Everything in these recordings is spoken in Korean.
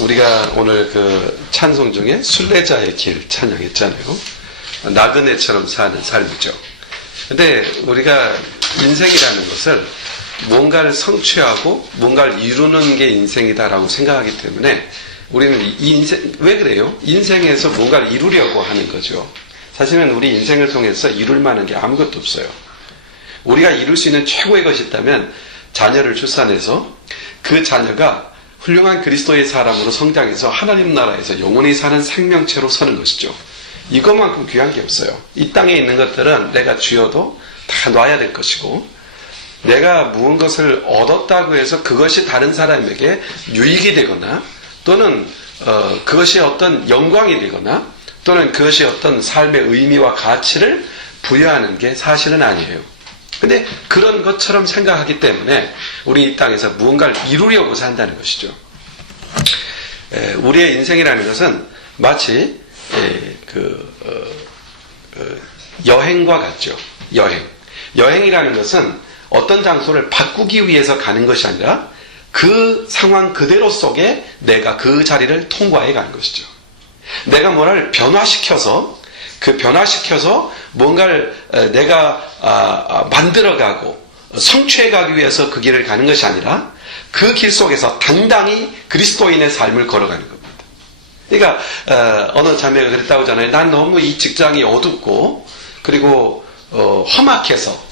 우리가 오늘 그 찬송 중에 순례자의 길 찬양했잖아요. 나그네처럼 사는 삶이죠. 근데 우리가 인생이라는 것을 뭔가를 성취하고 뭔가를 이루는 게 인생이다라고 생각하기 때문에 우리는 이 인생, 왜 그래요? 인생에서 뭔가를 이루려고 하는 거죠. 사실은 우리 인생을 통해서 이룰 만한 게 아무것도 없어요. 우리가 이룰 수 있는 최고의 것이 있다면 자녀를 출산해서 그 자녀가 훌륭한 그리스도의 사람으로 성장해서 하나님 나라에서 영원히 사는 생명체로 서는 것이죠. 이것만큼 귀한 게 없어요. 이 땅에 있는 것들은 내가 쥐어도 다 놔야 될 것이고, 내가 무언가를 얻었다고 해서 그것이 다른 사람에게 유익이 되거나 또는 그것이 어떤 영광이 되거나 또는 그것이 어떤 삶의 의미와 가치를 부여하는 게 사실은 아니에요. 근데 그런 것처럼 생각하기 때문에 우리 이 땅에서 무언가를 이루려고 산다는 것이죠. 우리의 인생이라는 것은 마치 여행과 같죠. 여행이라는 것은 어떤 장소를 바꾸기 위해서 가는 것이 아니라 그 상황 그대로 속에 내가 그 자리를 통과해 가는 것이죠. 내가 뭐를 변화시켜서 뭔가를 내가 만들어가고 성취해가기 위해서 그 길을 가는 것이 아니라 그 길 속에서 당당히 그리스도인의 삶을 걸어가는 겁니다. 그러니까 어느 자매가 그랬다고 하잖아요. 난 너무 이 직장이 어둡고 그리고 험악해서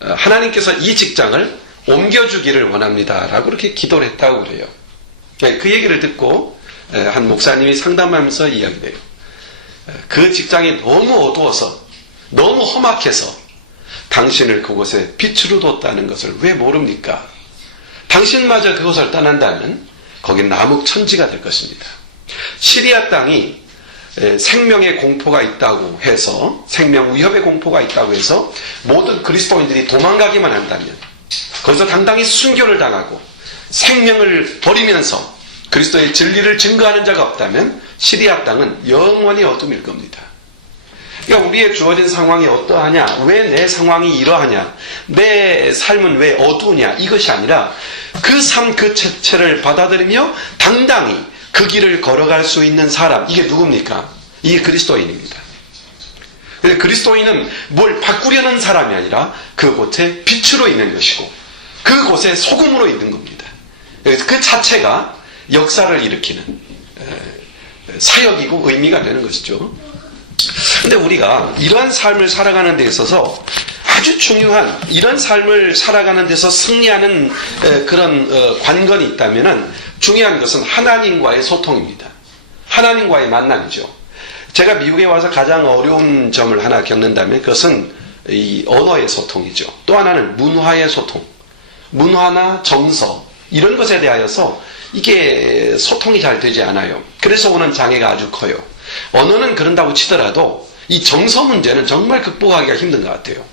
하나님께서 이 직장을 옮겨주기를 원합니다 라고 그렇게 기도를 했다고 그래요. 그 얘기를 듣고 한 목사님이 상담하면서 이야기돼요. 그 직장이 너무 어두워서 너무 험악해서 당신을 그곳에 빛으로 뒀다는 것을 왜 모릅니까? 당신마저 그곳을 떠난다면 거긴 남욱천지가 될 것입니다. 시리아 땅이 생명의 공포가 있다고 해서, 생명 위협의 공포가 있다고 해서 모든 그리스도인들이 도망가기만 한다면, 거기서 당당히 순교를 당하고 생명을 버리면서 그리스도의 진리를 증거하는 자가 없다면 시리아 땅은 영원히 어둠일 겁니다. 그러니까 우리의 주어진 상황이 어떠하냐, 왜 내 상황이 이러하냐, 내 삶은 왜 어두우냐, 이것이 아니라 그 삶 그 자체를 받아들이며 당당히 그 길을 걸어갈 수 있는 사람, 이게 누굽니까? 이게 그리스도인입니다. 근데 그리스도인은 뭘 바꾸려는 사람이 아니라 그곳에 빛으로 있는 것이고 그곳에 소금으로 있는 겁니다. 그 자체가 역사를 일으키는 사역이고 의미가 되는 것이죠. 근데 우리가 이러한 삶을 살아가는 데 있어서 아주 중요한, 이런 삶을 살아가는 데서 승리하는 그런 관건이 있다면 중요한 것은 하나님과의 소통입니다. 하나님과의 만남이죠. 제가 미국에 와서 가장 어려운 점을 하나 겪는다면 그것은 이 언어의 소통이죠. 또 하나는 문화의 소통. 문화나 정서 이런 것에 대하여서 이게 소통이 잘 되지 않아요. 그래서 오는 장애가 아주 커요. 언어는 그런다고 치더라도 이 정서 문제는 정말 극복하기가 힘든 것 같아요.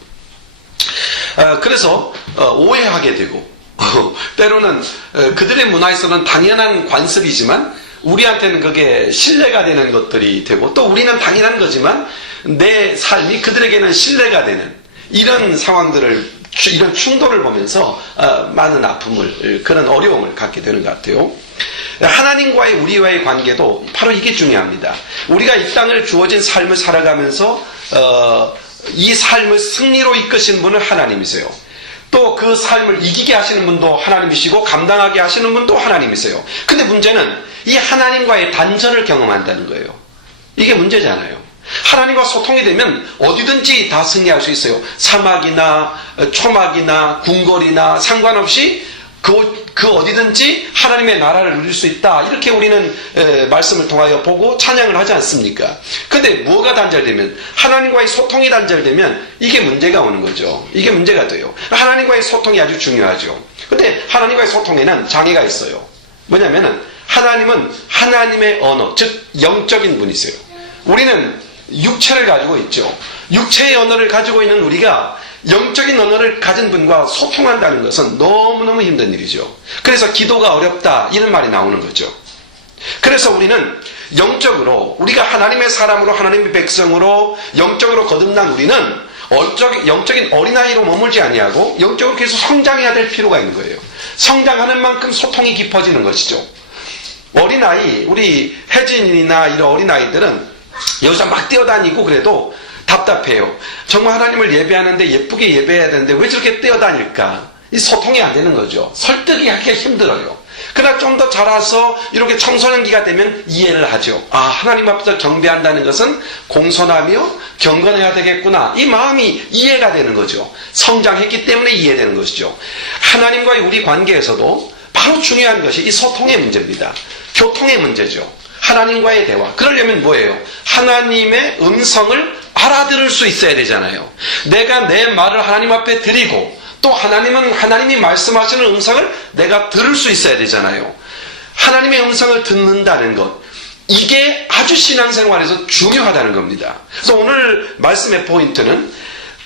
그래서 오해하게 되고 때로는 그들의 문화에서는 당연한 관습이지만 우리한테는 그게 신뢰가 되는 것들이 되고 또 우리는 당연한 거지만 내 삶이 그들에게는 신뢰가 되는 이런 상황들을, 이런 충돌을 보면서 많은 아픔을, 그런 어려움을 갖게 되는 것 같아요. 하나님과의 우리와의 관계도 바로 이게 중요합니다. 우리가 이 땅을 주어진 삶을 살아가면서 이 삶을 승리로 이끄신 분은 하나님이세요. 또 그 삶을 이기게 하시는 분도 하나님이시고 감당하게 하시는 분도 하나님이세요. 근데 문제는 이 하나님과의 단절을 경험한다는 거예요. 이게 문제잖아요. 하나님과 소통이 되면 어디든지 다 승리할 수 있어요. 사막이나 초막이나 궁궐이나 상관없이 그 어디든지 하나님의 나라를 누릴 수 있다. 이렇게 우리는 말씀을 통하여 보고 찬양을 하지 않습니까? 근데 뭐가 단절되면, 하나님과의 소통이 단절되면 이게 문제가 오는 거죠. 이게 문제가 돼요. 하나님과의 소통이 아주 중요하죠. 근데 하나님과의 소통에는 장애가 있어요. 뭐냐면은 하나님은 하나님의 언어, 즉 영적인 분이세요. 우리는 육체를 가지고 있죠. 육체의 언어를 가지고 있는 우리가 영적인 언어를 가진 분과 소통한다는 것은 너무너무 힘든 일이죠. 그래서 기도가 어렵다 이런 말이 나오는 거죠. 그래서 우리는 영적으로, 우리가 하나님의 사람으로 하나님의 백성으로 영적으로 거듭난 우리는 영적인 어린아이로 머물지 아니하고 영적으로 계속 성장해야 될 필요가 있는 거예요. 성장하는 만큼 소통이 깊어지는 것이죠. 어린아이, 우리 혜진이나 이런 어린아이들은 여기서 막 뛰어다니고 그래도 답답해요. 정말 하나님을 예배하는데 예쁘게 예배해야 되는데 왜 저렇게 뛰어다닐까? 이 소통이 안 되는 거죠. 설득이 하기가 힘들어요. 그러나 좀 더 자라서 이렇게 청소년기가 되면 이해를 하죠. 아, 하나님 앞에서 경배한다는 것은 공손하며 경건해야 되겠구나. 이 마음이 이해가 되는 거죠. 성장했기 때문에 이해되는 것이죠. 하나님과의 우리 관계에서도 바로 중요한 것이 이 소통의 문제입니다. 교통의 문제죠. 하나님과의 대화. 그러려면 뭐예요? 하나님의 음성을 알아들을 수 있어야 되잖아요. 내가 내 말을 하나님 앞에 드리고 또 하나님은 하나님이 말씀하시는 음성을 내가 들을 수 있어야 되잖아요. 하나님의 음성을 듣는다는 것, 이게 아주 신앙생활에서 중요하다는 겁니다. 그래서 오늘 말씀의 포인트는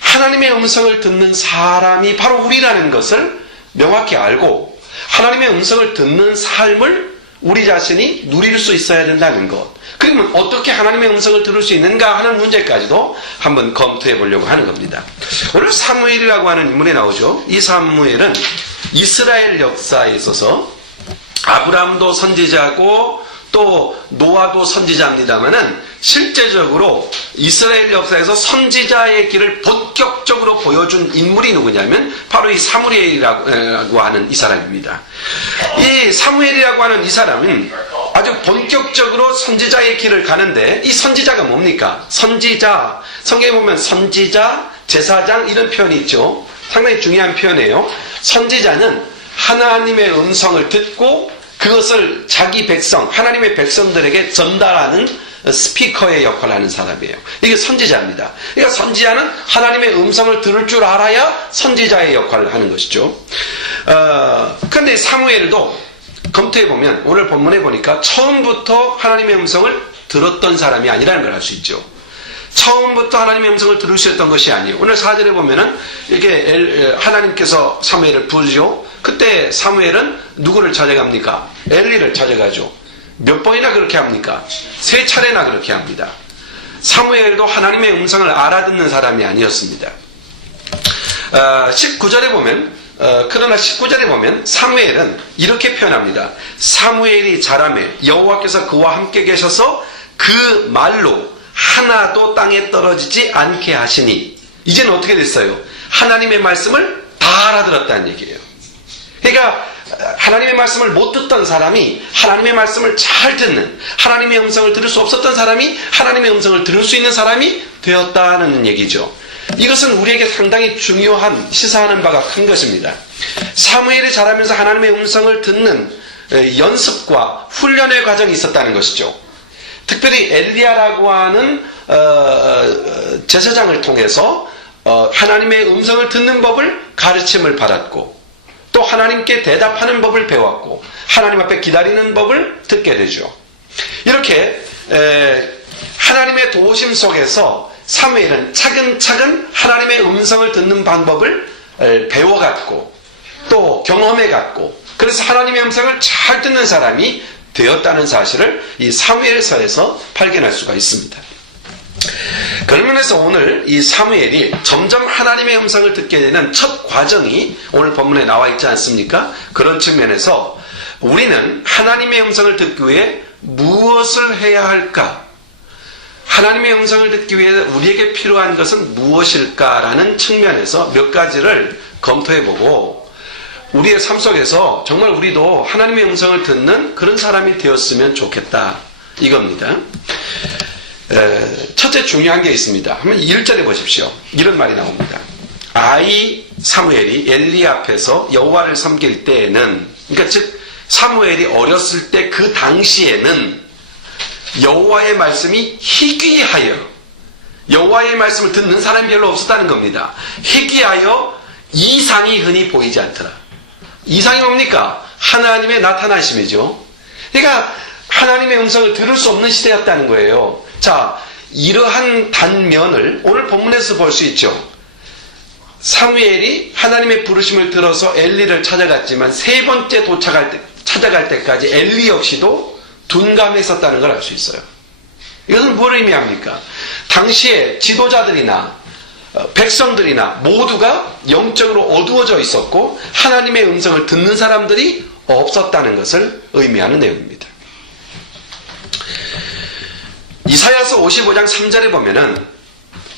하나님의 음성을 듣는 사람이 바로 우리라는 것을 명확히 알고 하나님의 음성을 듣는 삶을 우리 자신이 누릴 수 있어야 된다는 것. 그러면 어떻게 하나님의 음성을 들을 수 있는가 하는 문제까지도 한번 검토해 보려고 하는 겁니다. 오늘 사무엘이라고 하는 인물이 나오죠. 이 사무엘은 이스라엘 역사에 있어서 아브라함도 선지자고 또 노아도 선지자입니다만은 실제적으로 이스라엘 역사에서 선지자의 길을 본격적으로 보여준 인물이 누구냐면 바로 이 사무엘이라고 하는 이 사람입니다. 이 사무엘이라고 하는 이 사람은 아주 본격적으로 선지자의 길을 가는데 이 선지자가 뭡니까? 선지자, 성경에 보면 선지자, 제사장 이런 표현이 있죠. 상당히 중요한 표현이에요. 선지자는 하나님의 음성을 듣고 그것을 자기 백성, 하나님의 백성들에게 전달하는 스피커의 역할을 하는 사람이에요. 이게 선지자입니다. 그러니까 선지자는 하나님의 음성을 들을 줄 알아야 선지자의 역할을 하는 것이죠. 그런데 사무엘도 검토해보면 오늘 본문에 보니까 처음부터 하나님의 음성을 들었던 사람이 아니라는 걸 알 수 있죠. 처음부터 하나님의 음성을 들을 수 있었던 것이 아니에요. 오늘 4절에 보면은 이게 하나님께서 사무엘을 부르죠. 그때 사무엘은 누구를 찾아갑니까? 엘리를 찾아가죠. 몇 번이나 그렇게 합니까? 3차례나 그렇게 합니다. 사무엘도 하나님의 음성을 알아듣는 사람이 아니었습니다. 19절에 보면 그러나 19절에 보면 사무엘은 이렇게 표현합니다. 사무엘이 자라매 여호와께서 그와 함께 계셔서 그 말로 하나도 땅에 떨어지지 않게 하시니 이제는 어떻게 됐어요? 하나님의 말씀을 다 알아들었다는 얘기예요. 그러니까 하나님의 말씀을 못 듣던 사람이 하나님의 말씀을 잘 듣는, 하나님의 음성을 들을 수 없었던 사람이 하나님의 음성을 들을 수 있는 사람이 되었다는 얘기죠. 이것은 우리에게 상당히 중요한 시사하는 바가 큰 것입니다. 사무엘이 자라면서 하나님의 음성을 듣는 연습과 훈련의 과정이 있었다는 것이죠. 특별히 엘리야라고 하는 제사장을 통해서 하나님의 음성을 듣는 법을 가르침을 받았고 또 하나님께 대답하는 법을 배웠고 하나님 앞에 기다리는 법을 듣게 되죠. 이렇게 하나님의 도우심 속에서 사무엘은 차근차근 하나님의 음성을 듣는 방법을 배워갔고 또 경험해갔고 그래서 하나님의 음성을 잘 듣는 사람이 되었다는 사실을 이 사무엘서에서 발견할 수가 있습니다. 그런 면에서 오늘 이 사무엘이 점점 하나님의 음성을 듣게 되는 첫 과정이 오늘 본문에 나와 있지 않습니까? 그런 측면에서 우리는 하나님의 음성을 듣기 위해 무엇을 해야 할까? 하나님의 음성을 듣기 위해 우리에게 필요한 것은 무엇일까라는 측면에서 몇 가지를 검토해보고 우리의 삶 속에서 정말 우리도 하나님의 음성을 듣는 그런 사람이 되었으면 좋겠다 이겁니다. 첫째 중요한 게 있습니다. 한번 1절에 보십시오. 이런 말이 나옵니다. 아이 사무엘이 엘리 앞에서 여호와를 섬길 때에는, 그러니까 즉 사무엘이 어렸을 때 그 당시에는 여호와의 말씀이 희귀하여, 여호와의 말씀을 듣는 사람이 별로 없었다는 겁니다. 희귀하여 이상이 흔히 보이지 않더라. 이상이 뭡니까? 하나님의 나타나심이죠. 그러니까 하나님의 음성을 들을 수 없는 시대였다는 거예요. 자, 이러한 단면을 오늘 본문에서 볼 수 있죠. 사무엘이 하나님의 부르심을 들어서 엘리를 찾아갔지만 세 번째 찾아갈 때까지 엘리 역시도 둔감했었다는 걸 알 수 있어요. 이것은 뭘 의미합니까? 당시에 지도자들이나 백성들이나 모두가 영적으로 어두워져 있었고 하나님의 음성을 듣는 사람들이 없었다는 것을 의미하는 내용입니다. 이사야서 55장 3절에 보면은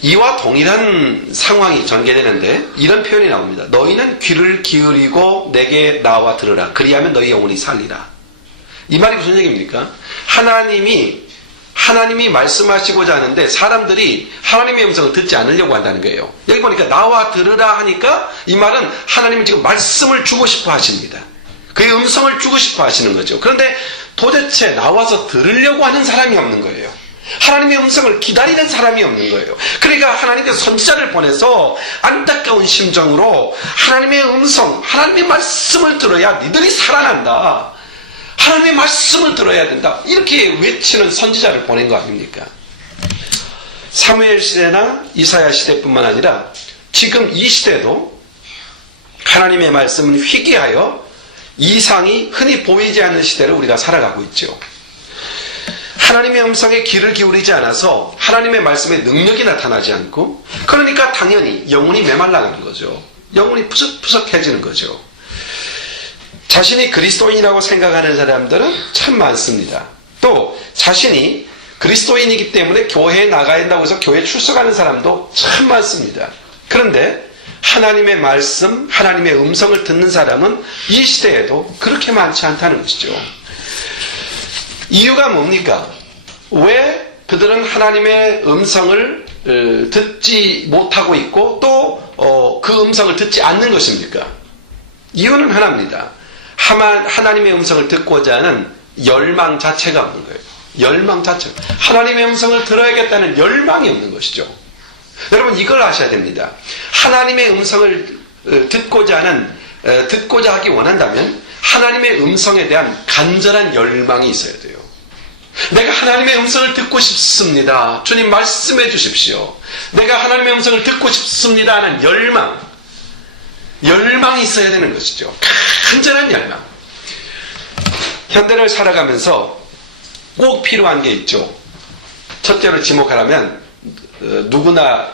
이와 동일한 상황이 전개되는데 이런 표현이 나옵니다. 너희는 귀를 기울이고 내게 나와 들으라. 그리하면 너희 영혼이 살리라. 이 말이 무슨 얘기입니까? 하나님이 말씀하시고자 하는데 사람들이 하나님의 음성을 듣지 않으려고 한다는 거예요. 여기 보니까 나와 들으라 하니까 이 말은 하나님은 지금 말씀을 주고 싶어 하십니다. 그의 음성을 주고 싶어 하시는 거죠. 그런데 도대체 나와서 들으려고 하는 사람이 없는 거예요. 하나님의 음성을 기다리는 사람이 없는 거예요. 그러니까 하나님께서 선지자를 보내서 안타까운 심정으로 하나님의 음성, 하나님의 말씀을 들어야 니들이 살아난다. 하나님의 말씀을 들어야 된다. 이렇게 외치는 선지자를 보낸 거 아닙니까? 사무엘 시대나 이사야 시대뿐만 아니라 지금 이 시대도 하나님의 말씀은 희귀하여 이상이 흔히 보이지 않는 시대를 우리가 살아가고 있죠. 하나님의 음성에 귀를 기울이지 않아서 하나님의 말씀에 능력이 나타나지 않고 그러니까 당연히 영혼이 메말라가는 거죠. 영혼이 푸석푸석해지는 거죠. 자신이 그리스도인이라고 생각하는 사람들은 참 많습니다. 또 자신이 그리스도인이기 때문에 교회에 나가야 된다고 해서 교회에 출석하는 사람도 참 많습니다. 그런데 하나님의 말씀, 하나님의 음성을 듣는 사람은 이 시대에도 그렇게 많지 않다는 것이죠. 이유가 뭡니까? 왜 그들은 하나님의 음성을 듣지 못하고 있고 또 그 음성을 듣지 않는 것입니까? 이유는 하나입니다. 하나님의 음성을 듣고자 하는 열망 자체가 없는 거예요. 열망 자체. 하나님의 음성을 들어야겠다는 열망이 없는 것이죠. 여러분 이걸 아셔야 됩니다. 하나님의 음성을 듣고자 하기 원한다면 하나님의 음성에 대한 간절한 열망이 있어야 돼요. 내가 하나님의 음성을 듣고 싶습니다. 주님 말씀해 주십시오. 내가 하나님의 음성을 듣고 싶습니다 하는 열망이 있어야 되는 것이죠. 간절한 열망. 현대를 살아가면서 꼭 필요한 게 있죠. 첫째로 지목하라면 누구나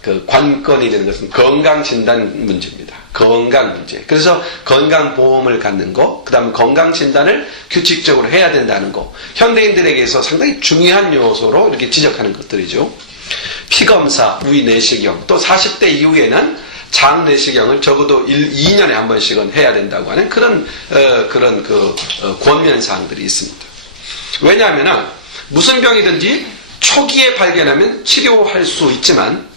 그 관건이 되는 것은 건강진단 문제입니다. 건강 문제. 그래서 건강보험을 갖는 거, 그 다음 건강진단을 규칙적으로 해야 된다는 거. 현대인들에게서 상당히 중요한 요소로 이렇게 지적하는 것들이죠. 피검사, 위내시경, 또 40대 이후에는 장내시경을 적어도 2년에 한 번씩은 해야 된다고 하는 그런 권면사항들이 있습니다. 왜냐하면 무슨 병이든지 초기에 발견하면 치료할 수 있지만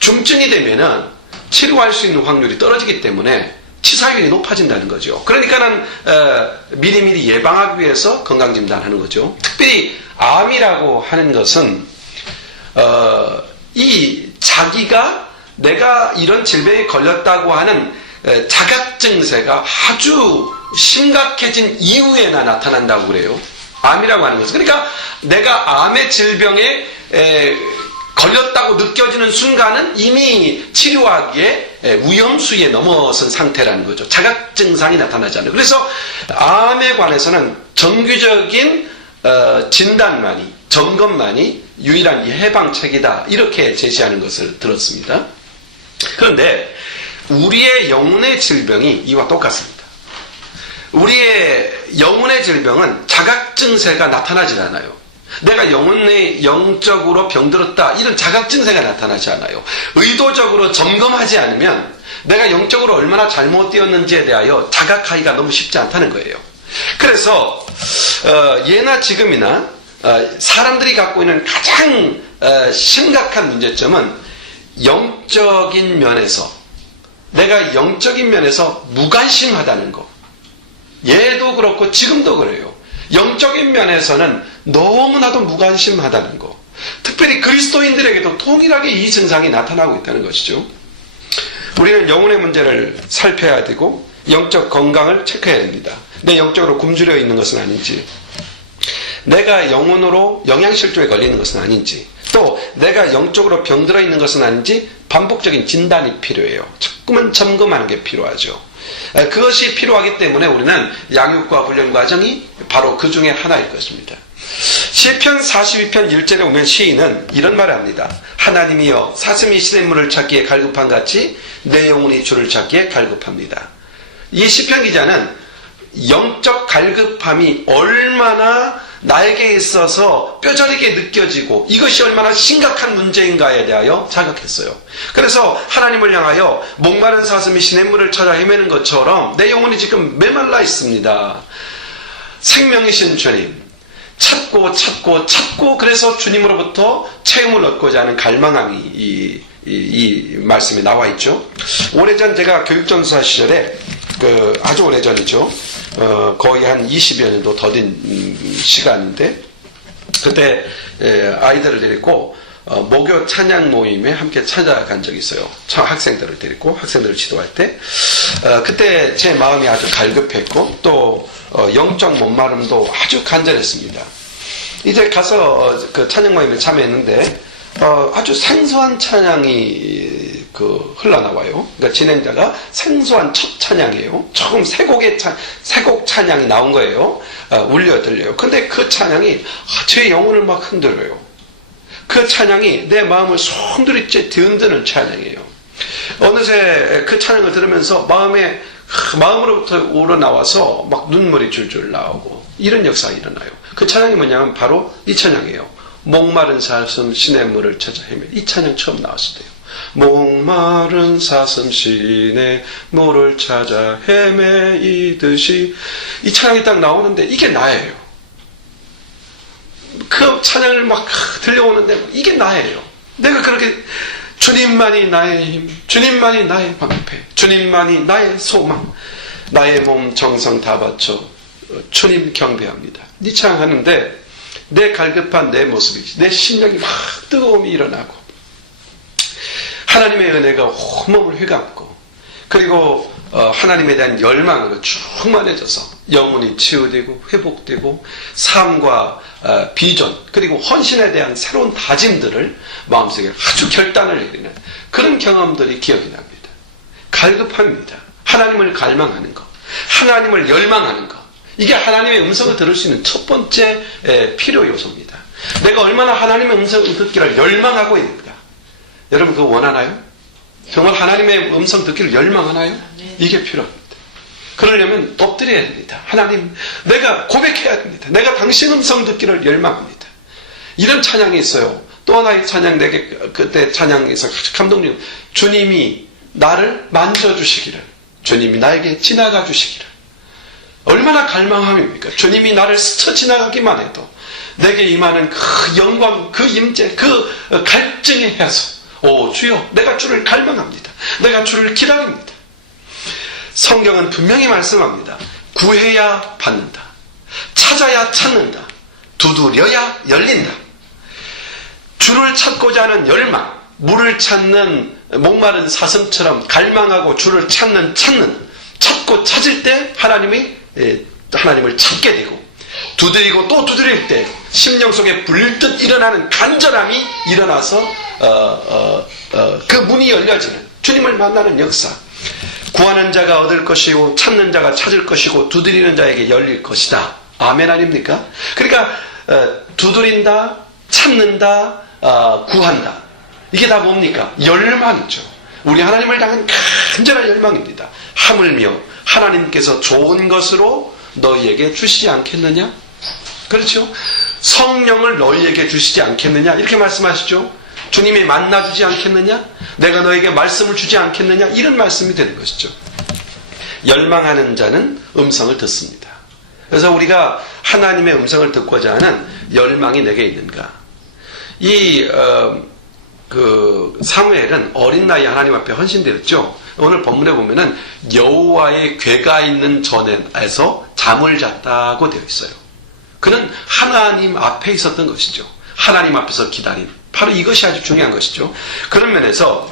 중증이 되면은 치료할 수 있는 확률이 떨어지기 때문에 치사율이 높아진다는 거죠. 그러니까는 미리미리 예방하기 위해서 건강진단하는 거죠. 특별히 암이라고 하는 것은 이 자기가 내가 이런 질병에 걸렸다고 하는 자각 증세가 아주 심각해진 이후에나 나타난다고 그래요. 암이라고 하는 것은. 그러니까 내가 암의 질병에 걸렸다고 느껴지는 순간은 이미 치료하기에 위험수위에 넘어선 상태라는 거죠. 자각 증상이 나타나지 않아요. 그래서 암에 관해서는 정규적인 진단만이, 점검만이 유일한 예방책이다. 이렇게 제시하는 것을 들었습니다. 그런데 우리의 영혼의 질병이 이와 똑같습니다. 우리의 영혼의 질병은 자각 증세가 나타나지 않아요. 내가 영혼에 영적으로 병들었다 이런 자각 증세가 나타나지 않아요. 의도적으로 점검하지 않으면 내가 영적으로 얼마나 잘못되었는지에 대하여 자각하기가 너무 쉽지 않다는 거예요. 그래서 예나 지금이나 사람들이 갖고 있는 가장 심각한 문제점은 영적인 면에서 내가 영적인 면에서 무관심하다는 거. 예도 그렇고 지금도 그래요. 영적인 면에서는 너무나도 무관심하다는 거. 특별히 그리스도인들에게도 동일하게 이 증상이 나타나고 있다는 것이죠. 우리는 영혼의 문제를 살펴야 되고 영적 건강을 체크해야 됩니다. 내 영적으로 굶주려 있는 것은 아닌지, 내가 영혼으로 영양실조에 걸리는 것은 아닌지, 또 내가 영적으로 병들어 있는 것은 아닌지 반복적인 진단이 필요해요. 자꾸만 점검하는 게 필요하죠. 그것이 필요하기 때문에 우리는 양육과 훈련 과정이 바로 그 중에 하나일 것입니다. 시편 42편 1절에 오면 시인은 이런 말을 합니다. 하나님이여 사슴이 시냇물을 찾기에 갈급한 같이 내 영혼이 주를 찾기에 갈급합니다. 이 시편 기자는 영적 갈급함이 얼마나 나에게 있어서 뼈저리게 느껴지고 이것이 얼마나 심각한 문제인가에 대하여 자각했어요. 그래서 하나님을 향하여 목마른 사슴이 시냇물을 찾아 헤매는 것처럼 내 영혼이 지금 메말라 있습니다. 생명이신 주님, 찾고 그래서 주님으로부터 체험을 얻고자 하는 갈망함이 이 말씀에 나와 있죠. 오래전 제가 교육전사 시절에 아주 오래전이죠. 거의 한 20여 년도 더딘 시간인데 그때 아이들을 데리고 목요 찬양 모임에 함께 찾아간 적이 있어요. 학생들을 데리고 학생들을 지도할 때 그때 제 마음이 아주 갈급했고 또 영적 목마름도 아주 간절했습니다. 이제 가서 그 찬양 모임에 참여했는데 아주 생소한 찬양이 흘러나와요. 그러니까 진행자가 생소한 첫 찬양이에요. 처음 세 곡 찬양이 나온 거예요. 울려 들려요. 근데 그 찬양이 제 영혼을 막 흔들어요. 그 찬양이 내 마음을 송두리 뒤흔드는 찬양이에요. 어느새 그 찬양을 들으면서 마음으로부터 우러나와서 막 눈물이 줄줄 나오고 이런 역사가 일어나요. 그 찬양이 뭐냐면 바로 이 찬양이에요. 목마른 사슴 시냇물을 찾아 헤매. 이 찬양 처음 나왔을 때요. 목마른 사슴 시냇물을 찾아 헤매이듯이 이 찬양이 딱 나오는데 이게 나예요. 그 찬양을 막 들려오는데 이게 나예요. 내가 그렇게 주님만이 나의 힘, 주님만이 나의 방패, 주님만이 나의 소망, 나의 몸 정성 다 바쳐 주님 경배합니다. 이 찬양하는데 내 갈급한 내 모습이, 내 심령이 막 뜨거움이 일어나고 하나님의 은혜가 온몸을 휘감고 그리고 하나님에 대한 열망으로 충만해져서 영혼이 치유되고 회복되고 삶과 비전 그리고 헌신에 대한 새로운 다짐들을 마음속에 아주 결단을 내리는 그런 경험들이 기억이 납니다. 갈급합니다. 하나님을 갈망하는 것, 하나님을 열망하는 것, 이게 하나님의 음성을 들을 수 있는 첫 번째 필요 요소입니다. 내가 얼마나 하나님의 음성을 듣기를 열망하고 있는가. 여러분 그거 원하나요? 정말 하나님의 음성 듣기를 열망하나요? 이게 필요합니다. 그러려면 엎드려야 됩니다. 하나님, 내가 고백해야 됩니다. 내가 당신 음성 듣기를 열망합니다. 이런 찬양이 있어요. 또 하나의 찬양, 내게 그때 찬양에서 감동적, 주님이 나를 만져주시기를, 주님이 나에게 지나가 주시기를. 얼마나 갈망함입니까? 주님이 나를 스쳐 지나가기만 해도 내게 임하는 그 영광, 그 임재, 그 갈증의 해서 오 주여, 내가 주를 갈망합니다. 내가 주를 기다립니다. 성경은 분명히 말씀합니다. 구해야 받는다. 찾아야 찾는다. 두드려야 열린다. 주를 찾고자 하는 열망, 물을 찾는 목마른 사슴처럼 갈망하고 주를 찾는 찾고 찾을 때 하나님을 찾게 되고 두드리고 또 두드릴 때 심령 속에 불뜻 일어나는 간절함이 일어나서 그 문이 열려지는 주님을 만나는 역사. 구하는 자가 얻을 것이고 찾는 자가 찾을 것이고 두드리는 자에게 열릴 것이다. 아멘 아닙니까? 그러니까 두드린다, 찾는다, 구한다. 이게 다 뭡니까? 열망이죠. 우리 하나님을 향한 간절한 열망입니다. 하물며 하나님께서 좋은 것으로 너희에게 주시지 않겠느냐? 그렇죠? 성령을 너희에게 주시지 않겠느냐? 이렇게 말씀하시죠. 주님이 만나주지 않겠느냐? 내가 너에게 말씀을 주지 않겠느냐? 이런 말씀이 되는 것이죠. 열망하는 자는 음성을 듣습니다. 그래서 우리가 하나님의 음성을 듣고자 하는 열망이 내게 있는가? 사무엘은 어린 나이에 하나님 앞에 헌신되었죠. 오늘 본문에 보면은 여호와의 궤가 있는 전에서 잠을 잤다고 되어 있어요. 그는 하나님 앞에 있었던 것이죠. 하나님 앞에서 기다림. 바로 이것이 아주 중요한 것이죠. 그런 면에서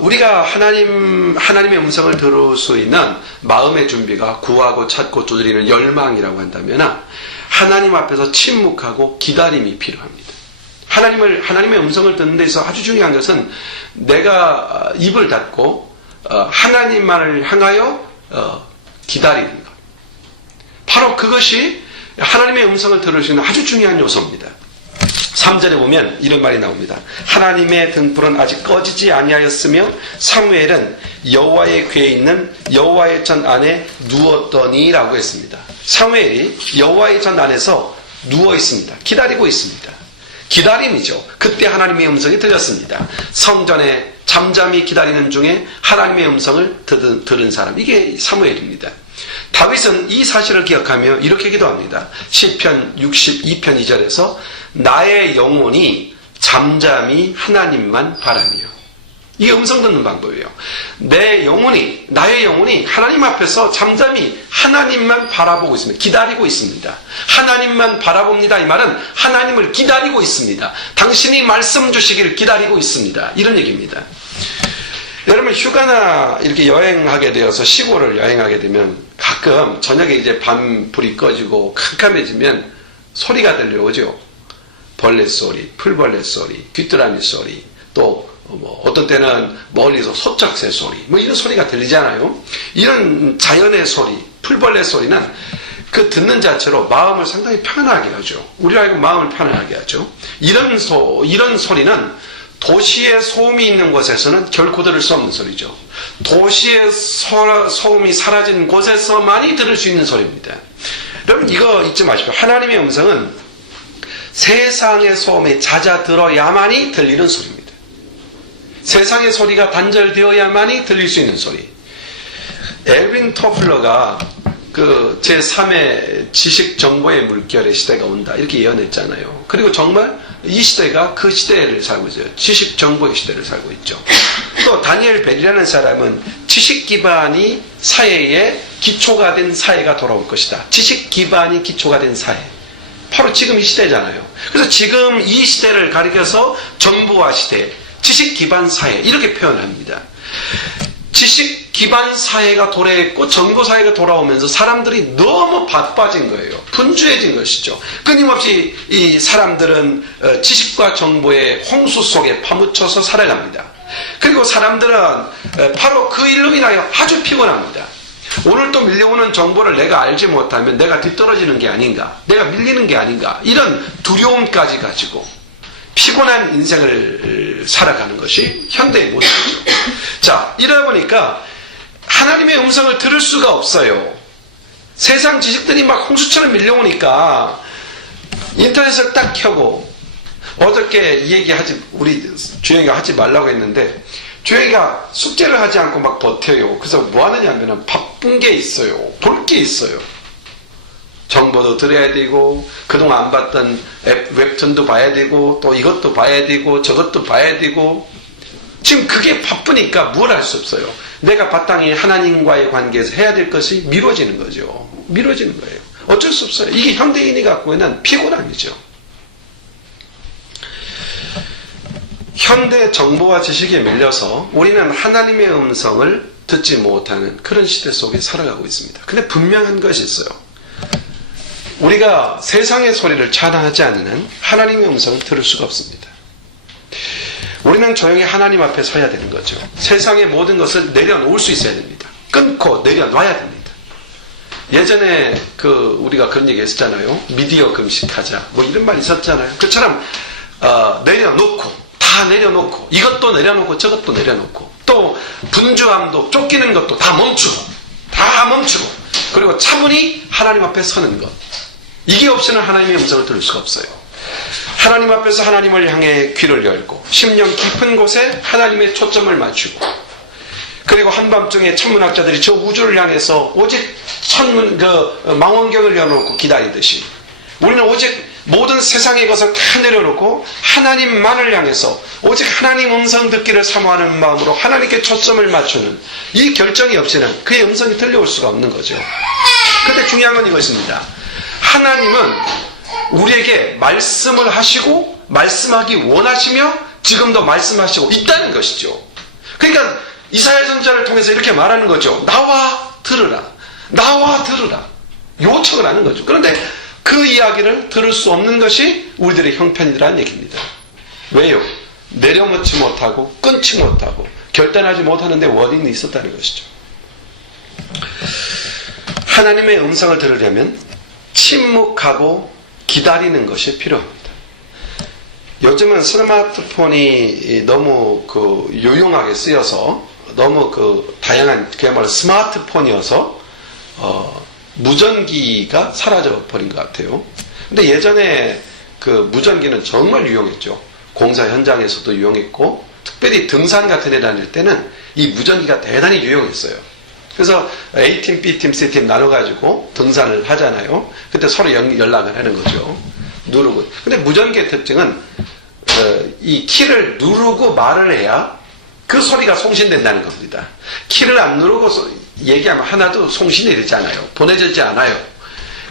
우리가 하나님의 음성을 들을 수 있는 마음의 준비가 구하고 찾고 두드리는 열망이라고 한다면 하나님 앞에서 침묵하고 기다림이 필요합니다. 하나님의 음성을 듣는 데 있어서 아주 중요한 것은 내가 입을 닫고 하나님만을 향하여 기다리는 것. 바로 그것이 하나님의 음성을 들을 수 있는 아주 중요한 요소입니다. 3절에 보면 이런 말이 나옵니다. 하나님의 등불은 아직 꺼지지 아니하였으며 사무엘은 여호와의 궤에 있는 여호와의 전 안에 누웠더니 라고 했습니다. 사무엘이 여호와의 전 안에서 누워 있습니다. 기다리고 있습니다. 기다림이죠. 그때 하나님의 음성이 들렸습니다. 성전에 잠잠히 기다리는 중에 하나님의 음성을 들은 사람, 이게 사무엘입니다. 다윗은 이 사실을 기억하며 이렇게 기도합니다. 시편 62편 2절에서 나의 영혼이 잠잠히 하나님만 바라며. 이게 음성 듣는 방법이에요. 나의 영혼이 하나님 앞에서 잠잠히 하나님만 바라보고 있습니다. 기다리고 있습니다. 하나님만 바라봅니다. 이 말은 하나님을 기다리고 있습니다. 당신이 말씀 주시기를 기다리고 있습니다. 이런 얘기입니다. 여러분, 휴가나 이렇게 여행하게 되어서 시골을 여행하게 되면 가끔 저녁에 이제 밤불이 꺼지고 캄캄해지면 소리가 들려오죠. 벌레 소리, 풀벌레 소리, 귀뚜라미 소리, 또 어떤 때는 멀리서 소쩍새 소리, 이런 소리가 들리잖아요. 이런 자연의 소리, 풀벌레 소리는 그 듣는 자체로 마음을 상당히 편안하게 하죠. 우리 알고 마음을 편안하게 하죠. 이런 소리는 도시의 소음이 있는 곳에서는 결코 들을 수 없는 소리죠. 도시의 소음이 사라진 곳에서만이 들을 수 있는 소리입니다. 여러분, 이거 잊지 마십시오. 하나님의 음성은 세상의 소음에 잦아들어야만이 들리는 소리입니다. 세상의 소리가 단절되어야만이 들릴 수 있는 소리. 엘빈 토플러가 그 제3의 지식 정보의 물결의 시대가 온다, 이렇게 예언했잖아요. 그리고 정말 이 시대가 그 시대를 살고 있어요. 지식 정보의 시대를 살고 있죠. 또 다니엘 벨이라는 사람은 지식 기반이 사회의 기초가 된 사회가 돌아올 것이다. 지식 기반이 기초가 된 사회. 바로 지금 이 시대잖아요. 그래서 지금 이 시대를 가리켜서 정보화 시대, 지식 기반 사회, 이렇게 표현합니다. 지식 기반 사회가 도래했고 정보 사회가 돌아오면서 사람들이 너무 바빠진 거예요. 분주해진 것이죠. 끊임없이 이 사람들은 지식과 정보의 홍수 속에 파묻혀서 살아갑니다. 그리고 사람들은 바로 그 일로 인하여 아주 피곤합니다. 오늘 또 밀려오는 정보를 내가 알지 못하면 내가 뒤떨어지는 게 아닌가, 내가 밀리는 게 아닌가, 이런 두려움까지 가지고 피곤한 인생을 살아가는 것이 현대의 모습이죠. 자, 이러다 보니까 하나님의 음성을 들을 수가 없어요. 세상 지식들이 막 홍수처럼 밀려오니까 인터넷을 딱 켜고, 어저께 이 얘기하지, 우리 주영이가 하지 말라고 했는데 주영이가 숙제를 하지 않고 막 버텨요. 그래서 뭐 하느냐 하면 바쁜 게 있어요. 볼 게 있어요. 정보도 들어야 되고, 그동안 안 봤던 웹툰도 봐야 되고, 또 이것도 봐야 되고, 저것도 봐야 되고, 지금 그게 바쁘니까 뭘 할 수 없어요. 내가 바탕이 하나님과의 관계에서 해야 될 것이 미뤄지는 거죠. 미뤄지는 거예요. 어쩔 수 없어요. 이게 현대인이 갖고 있는 피곤함이죠. 현대 정보와 지식에 밀려서 우리는 하나님의 음성을 듣지 못하는 그런 시대 속에 살아가고 있습니다. 근데 분명한 것이 있어요. 우리가 세상의 소리를 차단하지 않는 하나님의 음성을 들을 수가 없습니다. 우리는 조용히 하나님 앞에 서야 되는 거죠. 세상의 모든 것을 내려놓을 수 있어야 됩니다. 끊고 내려놔야 됩니다. 예전에 우리가 그런 얘기 했었잖아요. 미디어 금식하자, 이런 말이 있었잖아요. 그처럼 내려놓고, 다 내려놓고, 이것도 내려놓고 저것도 내려놓고, 또 분주함도, 쫓기는 것도 다 멈추고, 그리고 차분히 하나님 앞에 서는 것, 이게 없이는 하나님의 음성을 들을 수가 없어요. 하나님 앞에서 하나님을 향해 귀를 열고 심령 깊은 곳에 하나님의 초점을 맞추고, 그리고 한밤중에 천문학자들이 저 우주를 향해서 오직 망원경을 열어놓고 기다리듯이 우리는 오직 모든 세상의 것을 다 내려놓고 하나님만을 향해서 오직 하나님 음성 듣기를 사모하는 마음으로 하나님께 초점을 맞추는 이 결정이 없이는 그의 음성이 들려올 수가 없는 거죠. 근데 중요한 건 이것입니다. 하나님은 우리에게 말씀을 하시고 말씀하기 원하시며 지금도 말씀하시고 있다는 것이죠. 그러니까 이사야 선지자를 통해서 이렇게 말하는 거죠. 나와 들으라, 나와 들으라, 요청을 하는 거죠. 그런데 그 이야기를 들을 수 없는 것이 우리들의 형편이라는 얘기입니다. 왜요? 내려놓지 못하고 끊지 못하고 결단하지 못하는데 원인이 있었다는 것이죠. 하나님의 음성을 들으려면 침묵하고 기다리는 것이 필요합니다. 요즘은 스마트폰이 너무 유용하게 쓰여서 너무 다양한 그야말로 스마트폰이어서 무전기가 사라져 버린 것 같아요. 근데 예전에 무전기는 정말 유용했죠. 공사 현장에서도 유용했고 특별히 등산 같은 데 다닐 때는 이 무전기가 대단히 유용했어요. 그래서 A팀, B팀, C팀 나눠가지고 등산을 하잖아요. 그때 서로 연락을 하는 거죠. 누르고. 근데 무전기의 특징은 이 키를 누르고 말을 해야 그 소리가 송신된다는 겁니다. 키를 안 누르고 얘기하면 하나도 송신이 되지 않아요. 보내지지 않아요.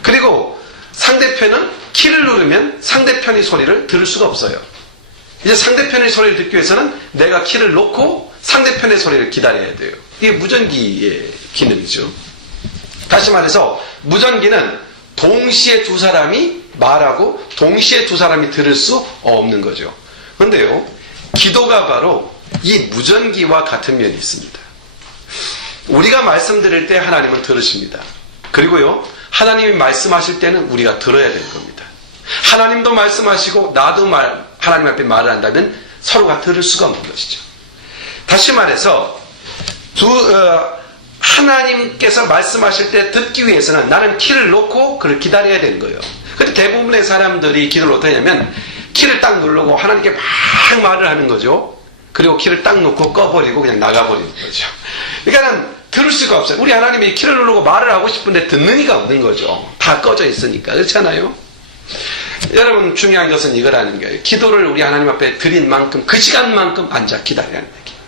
그리고 상대편은 키를 누르면 상대편의 소리를 들을 수가 없어요. 이제 상대편의 소리를 듣기 위해서는 내가 키를 놓고 상대편의 소리를 기다려야 돼요. 이게 무전기의 기능이죠. 다시 말해서 무전기는 동시에 두 사람이 말하고 동시에 두 사람이 들을 수 없는 거죠. 그런데요, 기도가 바로 이 무전기와 같은 면이 있습니다. 우리가 말씀드릴 때 하나님은 들으십니다. 그리고요, 하나님이 말씀하실 때는 우리가 들어야 되는 겁니다. 하나님도 말씀하시고 나도 하나님 앞에 말을 한다면 서로가 들을 수가 없는 것이죠. 다시 말해서 하나님께서 말씀하실 때 듣기 위해서는 나는 키를 놓고 그를 기다려야 되는 거예요. 근데 대부분의 사람들이 기도를 어떻게 하냐면 키를 딱 누르고 하나님께 막 말을 하는 거죠. 그리고 키를 딱 놓고 꺼버리고 그냥 나가버리는 거죠. 그러니까는 들을 수가 없어요. 우리 하나님이 키를 누르고 말을 하고 싶은데 듣는 이가 없는 거죠. 다 꺼져 있으니까. 그렇잖아요? 여러분, 중요한 것은 이거라는 거예요. 기도를 우리 하나님 앞에 드린 만큼 그 시간만큼 앉아 기다리라는 얘기예요.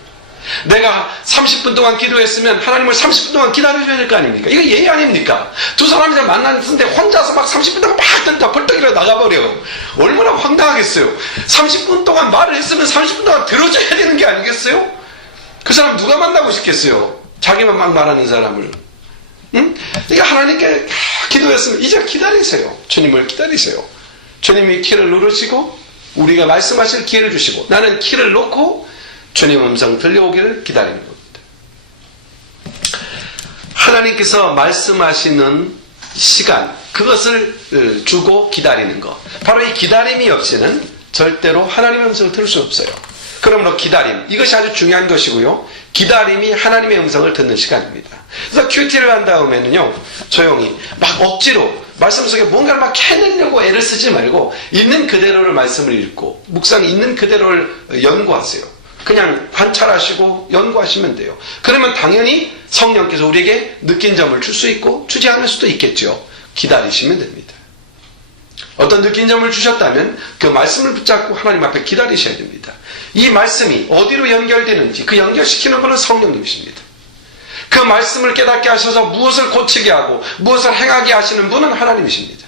내가 30분 동안 기도했으면 하나님을 30분 동안 기다려줘야 될 거 아닙니까? 이거 예의 아닙니까? 두 사람이 만났는데 혼자서 막 30분 동안 막 듣다 벌떡 일어나 나가버려요. 얼마나 황당하겠어요. 30분 동안 말을 했으면 30분 동안 들어줘야 되는 게 아니겠어요? 그 사람 누가 만나고 싶겠어요? 자기만 막 말하는 사람을. 응? 그러니까 하나님께 기도했으면 이제 기다리세요. 주님을 기다리세요. 주님이 키를 누르시고 우리가 말씀하실 기회를 주시고 나는 키를 놓고 주님 음성 들려오기를 기다리는 겁니다. 하나님께서 말씀하시는 시간, 그것을 주고 기다리는 것. 바로 이 기다림이 없이는 절대로 하나님의 음성을 들을 수 없어요. 그러므로 기다림, 이것이 아주 중요한 것이고요. 기다림이 하나님의 음성을 듣는 시간입니다. 그래서 큐티를 한 다음에는요, 조용히 막 억지로 말씀 속에 뭔가를 막 캐내려고 애를 쓰지 말고 있는 그대로를 말씀을 읽고 묵상 있는 그대로를 연구하세요. 그냥 관찰하시고 연구하시면 돼요. 그러면 당연히 성령께서 우리에게 느낀 점을 줄 수 있고 주지 않을 수도 있겠죠. 기다리시면 됩니다. 어떤 느낀 점을 주셨다면 그 말씀을 붙잡고 하나님 앞에 기다리셔야 됩니다. 이 말씀이 어디로 연결되는지 그 연결시키는 분은 성령님이십니다. 그 말씀을 깨닫게 하셔서 무엇을 고치게 하고 무엇을 행하게 하시는 분은 하나님이십니다.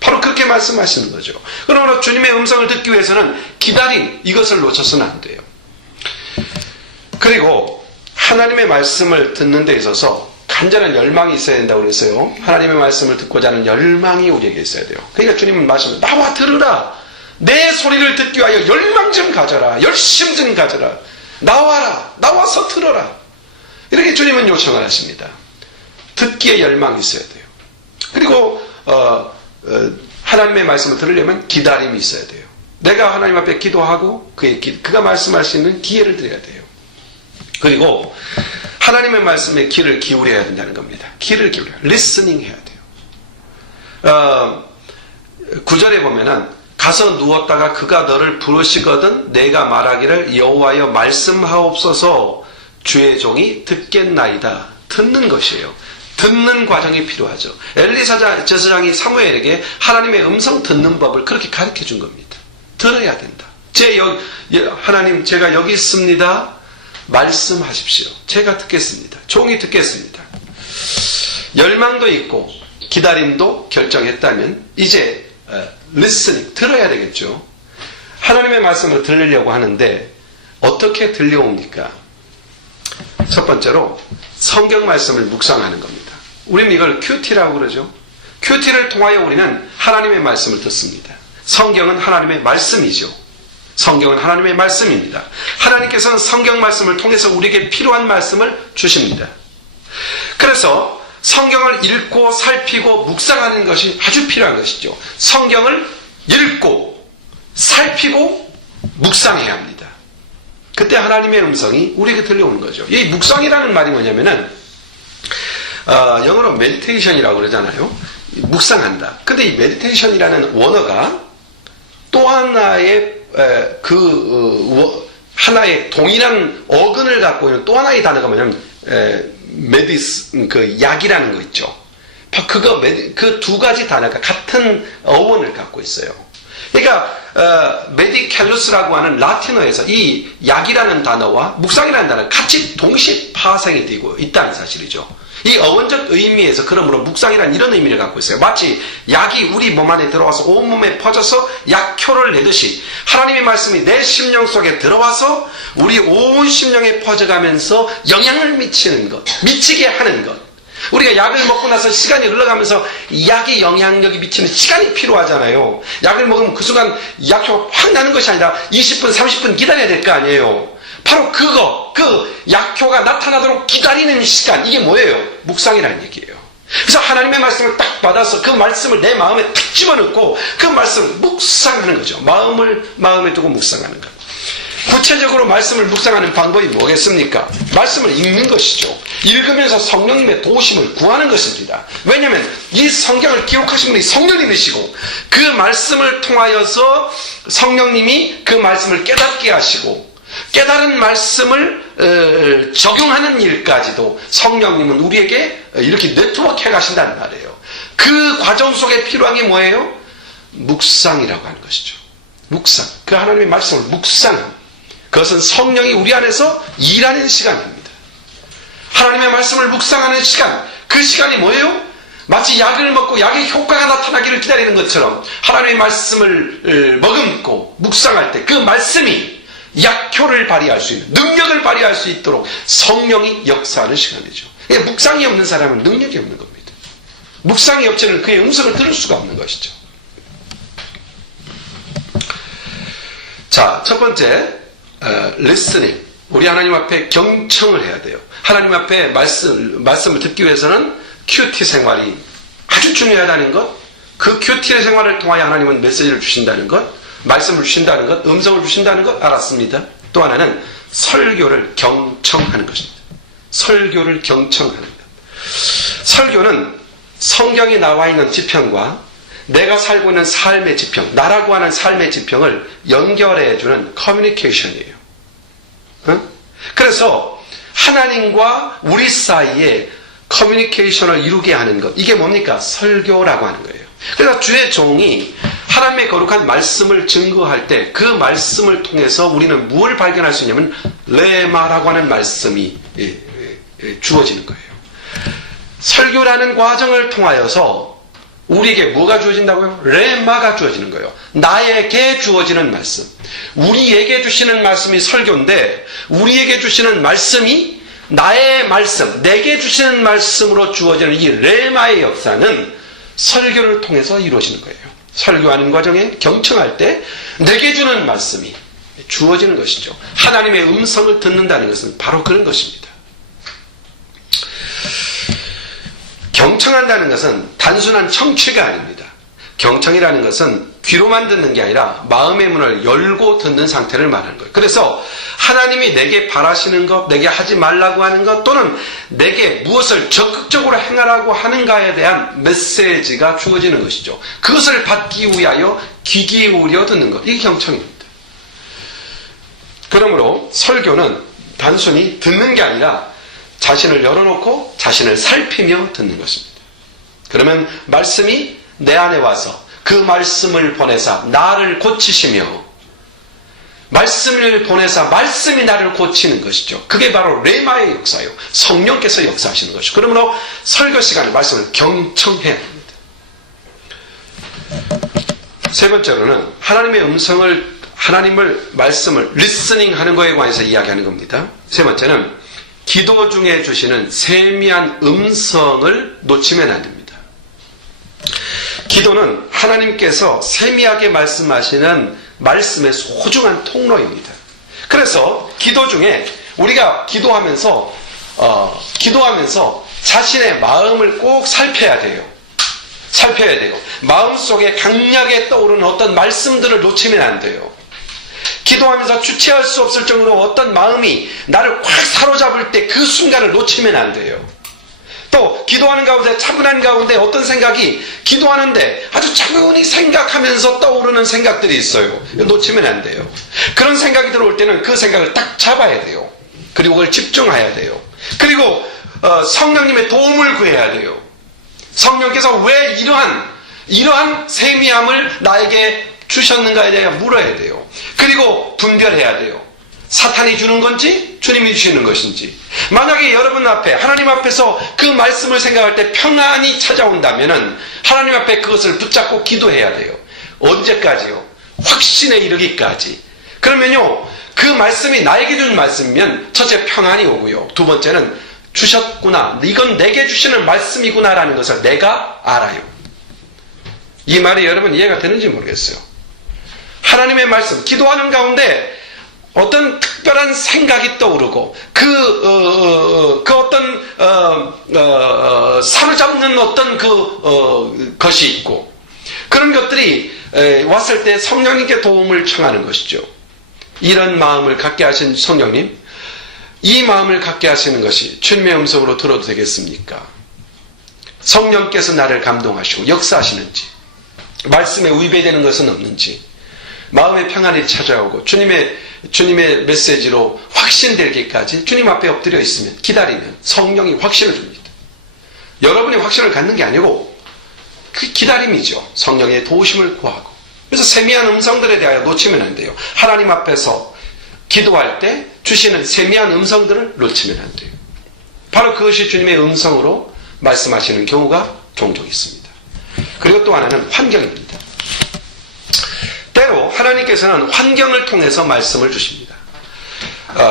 바로 그렇게 말씀하시는 거죠. 그러므로 주님의 음성을 듣기 위해서는 기다림, 이것을 놓쳐서는 안 돼요. 그리고 하나님의 말씀을 듣는 데 있어서 간절한 열망이 있어야 된다고 그랬어요. 하나님의 말씀을 듣고자 하는 열망이 우리에게 있어야 돼요. 그러니까 주님은 말씀을 나와 들으라. 내 소리를 듣기 위하여 열망 좀 가져라. 열심 좀 가져라. 나와라. 나와서 들어라. 이렇게 주님은 요청을 하십니다. 듣기에 열망이 있어야 돼요. 그리고 하나님의 말씀을 들으려면 기다림이 있어야 돼요. 내가 하나님 앞에 기도하고 그가 말씀할 수 있는 기회를 드려야 돼요. 그리고 하나님의 말씀에 귀를 기울여야 된다는 겁니다. 귀를 기울여. 리스닝 해야 돼요. 9절에 보면은 가서 누웠다가 그가 너를 부르시거든 내가 말하기를 여호와여 말씀하옵소서 주의 종이 듣겠나이다. 듣는 것이에요. 듣는 과정이 필요하죠. 엘리사 제사장이 사무엘에게 하나님의 음성 듣는 법을 그렇게 가르쳐 준 겁니다. 들어야 된다. 하나님 제가 여기 있습니다. 말씀하십시오. 제가 듣겠습니다. 종이 듣겠습니다. 열망도 있고 기다림도 결정했다면 이제 listening, 들어야 되겠죠. 하나님의 말씀을 들으려고 하는데 어떻게 들려옵니까? 첫 번째로 성경 말씀을 묵상하는 겁니다. 우리는 이걸 큐티라고 그러죠. 큐티를 통하여 우리는 하나님의 말씀을 듣습니다. 성경은 하나님의 말씀이죠. 성경은 하나님의 말씀입니다. 하나님께서는 성경 말씀을 통해서 우리에게 필요한 말씀을 주십니다. 그래서 성경을 읽고 살피고 묵상하는 것이 아주 필요한 것이죠. 성경을 읽고 살피고 묵상해야 합니다. 그때 하나님의 음성이 우리에게 들려오는 거죠. 이 묵상이라는 말이 뭐냐면은 영어로 meditation이라고 그러잖아요. 묵상한다. 근데 이 meditation이라는 원어가 또 하나의 하나의 동일한 어근을 갖고 있는 또 하나의 단어가 뭐냐면 그 약이라는 거 있죠. 그 두 가지 단어가 같은 어원을 갖고 있어요. 그러니까 메디칼루스라고 하는 라틴어에서 이 약이라는 단어와 묵상이라는 단어가 같이 동시 파생이 되고 있다는 사실이죠. 이 어원적 의미에서 그러므로 묵상이라는 이런 의미를 갖고 있어요. 마치 약이 우리 몸 안에 들어와서 온몸에 퍼져서 약효를 내듯이 하나님의 말씀이 내 심령 속에 들어와서 우리 온 심령에 퍼져가면서 영향을 미치는 것, 미치게 하는 것. 우리가 약을 먹고 나서 시간이 흘러가면서 약의 영향력이 미치는 시간이 필요하잖아요. 약을 먹으면 그 순간 약효가 확 나는 것이 아니라 20분, 30분 기다려야 될 거 아니에요. 바로 그 약효가 나타나도록 기다리는 시간, 이게 뭐예요? 묵상이라는 얘기예요. 그래서 하나님의 말씀을 딱 받아서 그 말씀을 내 마음에 탁 집어넣고 그 말씀을 묵상하는 거죠. 마음에 두고 묵상하는 것. 구체적으로 말씀을 묵상하는 방법이 뭐겠습니까? 말씀을 읽는 것이죠. 읽으면서 성령님의 도우심을 구하는 것입니다. 왜냐하면 이 성경을 기록하신 분이 성령님이시고 그 말씀을 통하여서 성령님이 그 말씀을 깨닫게 하시고 깨달은 말씀을 적용하는 일까지도 성령님은 우리에게 이렇게 네트워크해 가신다는 말이에요. 그 과정 속에 필요한 게 뭐예요? 묵상이라고 하는 것이죠. 묵상. 그 하나님의 말씀을 묵상합니다. 그것은 성령이 우리 안에서 일하는 시간입니다. 하나님의 말씀을 묵상하는 시간, 그 시간이 뭐예요? 마치 약을 먹고 약의 효과가 나타나기를 기다리는 것처럼 하나님의 말씀을 머금고 묵상할 때 그 말씀이 약효를 발휘할 수 있는, 능력을 발휘할 수 있도록 성령이 역사하는 시간이죠. 묵상이 없는 사람은 능력이 없는 겁니다. 묵상이 없이는 그의 음성을 들을 수가 없는 것이죠. 자, 첫 번째 listening. 우리 하나님 앞에 경청을 해야 돼요. 하나님 앞에 말씀을 듣기 위해서는 큐티 생활이 아주 중요하다는 것, 그 큐티 생활을 통하여 하나님은 메시지를 주신다는 것, 말씀을 주신다는 것, 음성을 주신다는 것 알았습니다. 또 하나는 설교를 경청하는 것입니다. 설교를 경청하는 것. 설교는 성경에 나와 있는 지평과 내가 살고 있는 삶의 지평, 나라고 하는 삶의 지평을 연결해주는 커뮤니케이션이에요. 그래서 하나님과 우리 사이에 커뮤니케이션을 이루게 하는 것, 이게 뭡니까? 설교라고 하는 거예요. 그래서 주의 종이 하나님의 거룩한 말씀을 증거할 때 그 말씀을 통해서 우리는 무엇을 발견할 수 있냐면 레마라고 하는 말씀이 주어지는 거예요. 설교라는 과정을 통하여서 우리에게 뭐가 주어진다고요? 레마가 주어지는 거예요. 나에게 주어지는 말씀. 우리에게 주시는 말씀이 설교인데 우리에게 주시는 말씀이 나의 말씀, 내게 주시는 말씀으로 주어지는 이 레마의 역사는 설교를 통해서 이루어지는 거예요. 설교하는 과정에 경청할 때 내게 주는 말씀이 주어지는 것이죠. 하나님의 음성을 듣는다는 것은 바로 그런 것입니다. 경청한다는 것은 단순한 청취가 아닙니다. 경청이라는 것은 귀로만 듣는 게 아니라 마음의 문을 열고 듣는 상태를 말하는 거예요. 그래서 하나님이 내게 바라시는 것, 내게 하지 말라고 하는 것, 또는 내게 무엇을 적극적으로 행하라고 하는가에 대한 메시지가 주어지는 것이죠. 그것을 받기 위하여 귀 기울여 듣는 것, 이게 경청입니다. 그러므로 설교는 단순히 듣는 게 아니라 자신을 열어놓고 자신을 살피며 듣는 것입니다. 그러면 말씀이 내 안에 와서 그 말씀을 보내사 나를 고치시며 말씀을 보내사 말씀이 나를 고치는 것이죠. 그게 바로 레마의 역사예요. 성령께서 역사하시는 것이죠. 그러므로 설교 시간에 말씀을 경청해야 합니다. 세 번째로는 하나님의 하나님을 말씀을 리스닝 하는 거에 관해서 이야기하는 겁니다. 세 번째는 기도 중에 주시는 세미한 음성을 놓치면 안 됩니다. 기도는 하나님께서 세미하게 말씀하시는 말씀의 소중한 통로입니다. 그래서 기도 중에 우리가 기도하면서 자신의 마음을 꼭 살펴야 돼요. 마음속에 강력하게 떠오르는 어떤 말씀들을 놓치면 안 돼요. 기도하면서 주체할 수 없을 정도로 어떤 마음이 나를 확 사로잡을 때 그 순간을 놓치면 안 돼요. 또 기도하는 가운데 차분한 가운데 어떤 생각이 기도하는데 아주 차분히 생각하면서 떠오르는 생각들이 있어요. 이거 놓치면 안 돼요. 그런 생각이 들어올 때는 그 생각을 딱 잡아야 돼요. 그리고 그걸 집중해야 돼요. 그리고 성령님의 도움을 구해야 돼요. 성령께서 왜 이러한 세미함을 나에게 주셨는가에 대해 물어야 돼요. 그리고 분별해야 돼요. 사탄이 주는 건지 주님이 주시는 것인지. 만약에 여러분 앞에 하나님 앞에서 그 말씀을 생각할 때 평안이 찾아온다면 하나님 앞에 그것을 붙잡고 기도해야 돼요. 언제까지요? 확신에 이르기까지. 그러면요, 그 말씀이 나에게 준 말씀이면 첫째 평안이 오고요, 두 번째는 주셨구나, 이건 내게 주시는 말씀이구나라는 것을 내가 알아요. 이 말이 여러분 이해가 되는지 모르겠어요. 하나님의 말씀, 기도하는 가운데 어떤 특별한 생각이 떠오르고 그 어떤 사로잡는 어떤 것이 있고, 그런 것들이 왔을 때 성령님께 도움을 청하는 것이죠. 이런 마음을 갖게 하신 성령님, 이 마음을 갖게 하시는 것이 주님의 음성으로 들어도 되겠습니까? 성령께서 나를 감동하시고 역사하시는지, 말씀에 위배되는 것은 없는지, 마음의 평안이 찾아오고 주님의 메시지로 확신되기까지 주님 앞에 엎드려 있으면, 기다리면 성령이 확신을 줍니다. 여러분이 확신을 갖는 게 아니고 그 기다림이죠. 성령의 도우심을 구하고. 그래서 세미한 음성들에 대하여 놓치면 안 돼요. 하나님 앞에서 기도할 때 주시는 세미한 음성들을 놓치면 안 돼요. 바로 그것이 주님의 음성으로 말씀하시는 경우가 종종 있습니다. 그리고 또 하나는 환경입니다. 때로 하나님께서는 환경을 통해서 말씀을 주십니다.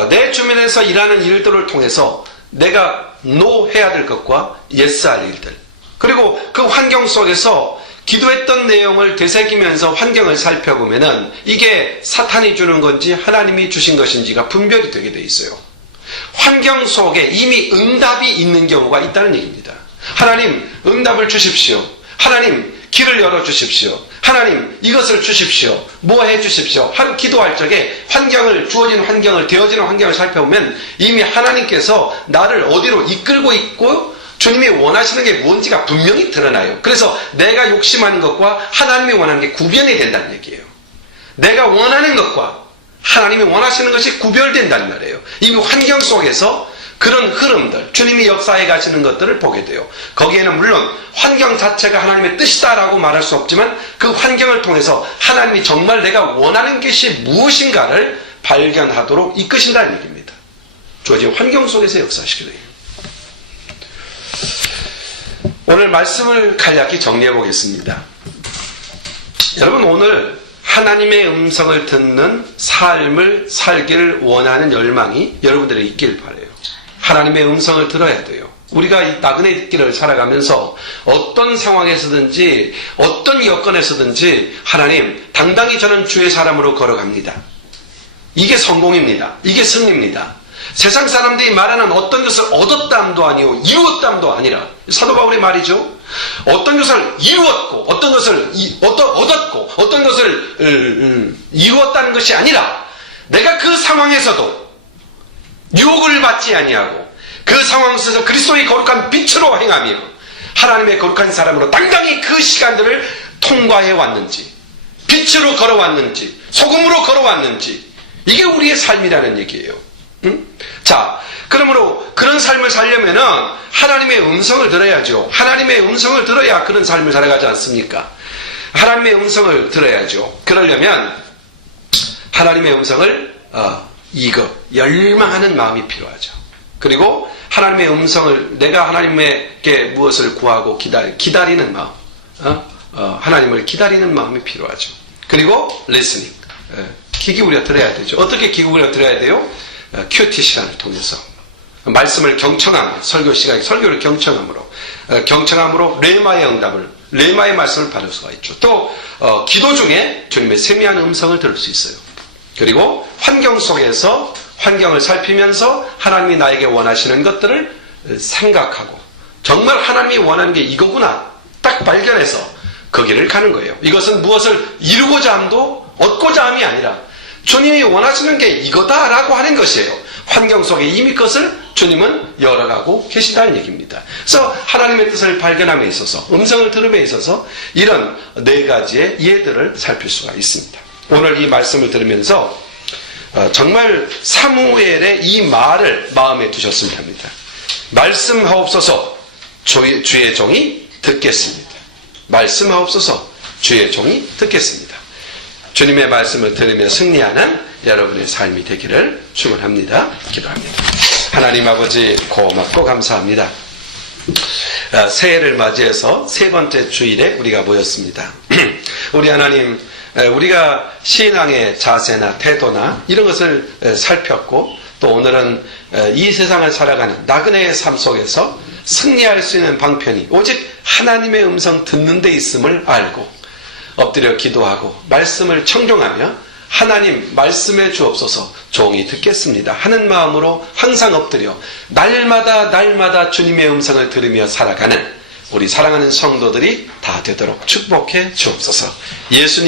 내 주변에서 일하는 일들을 통해서 내가 no 해야 될 것과 yes 할 일들, 그리고 그 환경 속에서 기도했던 내용을 되새기면서 환경을 살펴보면은 이게 사탄이 주는 건지 하나님이 주신 것인지가 분별이 되게 돼 있어요. 환경 속에 이미 응답이 있는 경우가 있다는 얘기입니다. 하나님 응답을 주십시오. 하나님 길을 열어주십시오. 하나님 이것을 주십시오. 뭐 해주십시오. 하루 기도할 적에 주어진 환경을, 되어지는 환경을 살펴보면 이미 하나님께서 나를 어디로 이끌고 있고 주님이 원하시는 게 뭔지가 분명히 드러나요. 그래서 내가 욕심하는 것과 하나님이 원하는 게 구별이 된다는 얘기예요. 내가 원하는 것과 하나님이 원하시는 것이 구별된다는 말이에요. 이미 환경 속에서 그런 흐름들, 주님이 역사해 가시는 것들을 보게 돼요. 거기에는 물론 환경 자체가 하나님의 뜻이다라고 말할 수 없지만 그 환경을 통해서 하나님이 정말 내가 원하는 것이 무엇인가를 발견하도록 이끄신다는 얘기입니다. 주어진 환경 속에서 역사하시게 돼요. 오늘 말씀을 간략히 정리해 보겠습니다. 여러분, 오늘 하나님의 음성을 듣는 삶을 살기를 원하는 열망이 여러분들에게 있길 바라요. 하나님의 음성을 들어야 돼요. 우리가 이 나그네 길을 살아가면서 어떤 상황에서든지 어떤 여건에서든지 하나님, 당당히 저는 주의 사람으로 걸어갑니다. 이게 성공입니다. 이게 승리입니다. 세상 사람들이 말하는 어떤 것을 얻었담도 아니고 이루었담도 아니라, 사도 바울의 말이죠. 어떤 것을 이루었고 어떤 것을 얻었고 어떤 것을 이루었다는 것이 아니라, 내가 그 상황에서도 유혹을 받지 아니하고 그 상황 속에서 그리스도의 거룩한 빛으로 행하며 하나님의 거룩한 사람으로 당당히 그 시간들을 통과해 왔는지, 빛으로 걸어왔는지, 소금으로 걸어왔는지, 이게 우리의 삶이라는 얘기예요. 자, 그러므로 그런 삶을 살려면은 하나님의 음성을 들어야죠. 하나님의 음성을 들어야 그런 삶을 살아가지 않습니까? 하나님의 음성을 들어야죠. 그러려면 하나님의 음성을 열망하는 마음이 필요하죠. 그리고 하나님의 음성을, 내가 하나님께 무엇을 구하고 기다리는 마음, 하나님을 기다리는 마음이 필요하죠. 그리고 listening, 귀 기울여 들어야 되죠. 어떻게 귀 기울여 들어야 돼요? 큐티 시간을 통해서 말씀을 경청하며, 설교 시간에 설교를 경청함으로 레마의 응답을 레마의 말씀을 받을 수가 있죠. 또 기도 중에 주님의 세미한 음성을 들을 수 있어요. 그리고 환경 속에서 환경을 살피면서 하나님이 나에게 원하시는 것들을 생각하고 정말 하나님이 원하는 게 이거구나 딱 발견해서 그 길을 가는 거예요. 이것은 무엇을 이루고자 함도 얻고자 함이 아니라 주님이 원하시는 게 이거다라고 하는 것이에요. 환경 속에 이미 그것을 주님은 열어가고 계시다는 얘기입니다. 그래서 하나님의 뜻을 발견함에 있어서 음성을 들음에 있어서 이런 네 가지의 예들을 살필 수가 있습니다. 오늘 이 말씀을 들으면서 정말 사무엘의 이 말을 마음에 두셨으면 합니다. 말씀하옵소서 주의 종이 듣겠습니다. 말씀하옵소서 주의 종이 듣겠습니다. 주님의 말씀을 들으며 승리하는 여러분의 삶이 되기를 축원합니다. 기도합니다. 하나님 아버지 고맙고 감사합니다. 새해를 맞이해서 세 번째 주일에 우리가 모였습니다. 우리 하나님, 우리가 신앙의 자세나 태도나 이런 것을 살폈고 또 오늘은 이 세상을 살아가는 나그네의 삶 속에서 승리할 수 있는 방편이 오직 하나님의 음성 듣는 데 있음을 알고 엎드려 기도하고 말씀을 청종하며 하나님 말씀해 주옵소서 종이 듣겠습니다 하는 마음으로 항상 엎드려 날마다 주님의 음성을 들으며 살아가는 우리 사랑하는 성도들이 다 되도록 축복해 주옵소서. 예수님